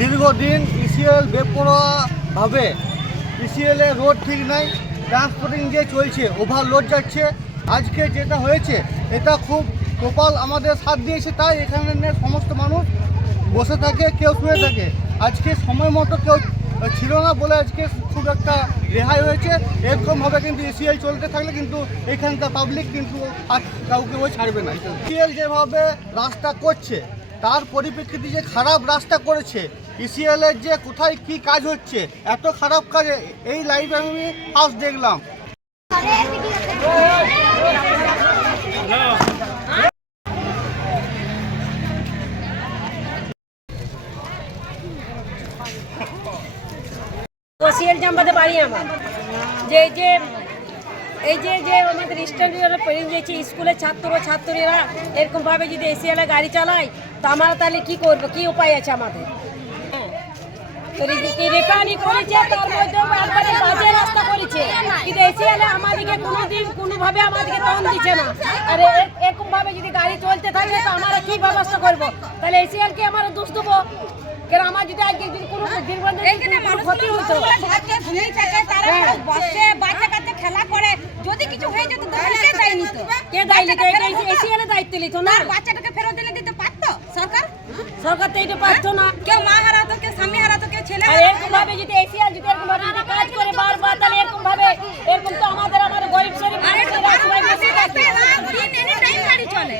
দীর্ঘদিন ECL বেপরোয়াভাবে ইসিএলে road ঠিক নাই ট্রান্সপোর্টিং যে চলছে ওভারলোড যাচ্ছে আজকে যেটা হয়েছে, এটা খুব কপাল আমাদের সাথ দিয়েছে, তাই এখানে সমস্ত মানুষ বসে থাকে, কেউ শুয়ে থাকে। আজকে সময় মতো কেউ ছিল না বলে আজকে খুব একটা রেহাই হয়েছে। এরকমভাবে কিন্তু ইসিএল চলতে থাকলে কিন্তু এখানকার পাবলিক কিন্তু আর কাউকে ওই ছাড়বে না। ইসিএল যেভাবে রাস্তা করছে, তার পরিপ্রেক্ষিতে যে খারাপ রাস্তা করেছে ইসিএল এর যে কোথায় কি কাজ হচ্ছে, এত খারাপ কাজ এই লাইভে আমি ফার্স্ট দেখলাম। কোশিয়াল জাম্বাতে বাড়ি আমার। যে যে, এই যে যে আমাদের স্টুডেন্টরা পড়ে গেছে স্কুলের ছাত্র, ছাত্রীরা এরকমভাবে যদি এসিয়ালে গাড়ি চালায়, তো আমরা তাহলে কি করব? কি উপায় আছে আমাদের? তো করেছে তার মধ্যেও একবারে বাজে রাস্তা করেছে। কিন্তু এসিয়ালে আমাদেরকে কোনোদিন কোনোভাবে আমাদেরকে তন দিচ্ছে না। আর এরকমভাবে যদি গাড়ি চলতে থাকে তো আমরা কি ব্যবস্থা করব? তাহলে এসিয়ালকে আমরা দোষ দেবো? কেন আমার যদি আজকে যদি কোনো দিন ক্ষতি হতো? হ্যাঁ। খেলা করে। যদি কিছু হয়ে যেত কে দায় নিত? কে দায়ী নিত? এটা এসিয়ালে দায়িত্ব নিত না। বাচ্চাটাকে ফেরত দিলে দিতে পারতো? সরকার? সরকার তো এটা পারতো না। কেউ মা হারাতো কেউ স্বামী আর এরকম ভাবে যদি এশিয়ান যদি এরকম ভাবে যদি কাজ করে বারবার তাহলে এরকম ভাবে এরকম তো আমাদের আমার গরিব শরীর চলে।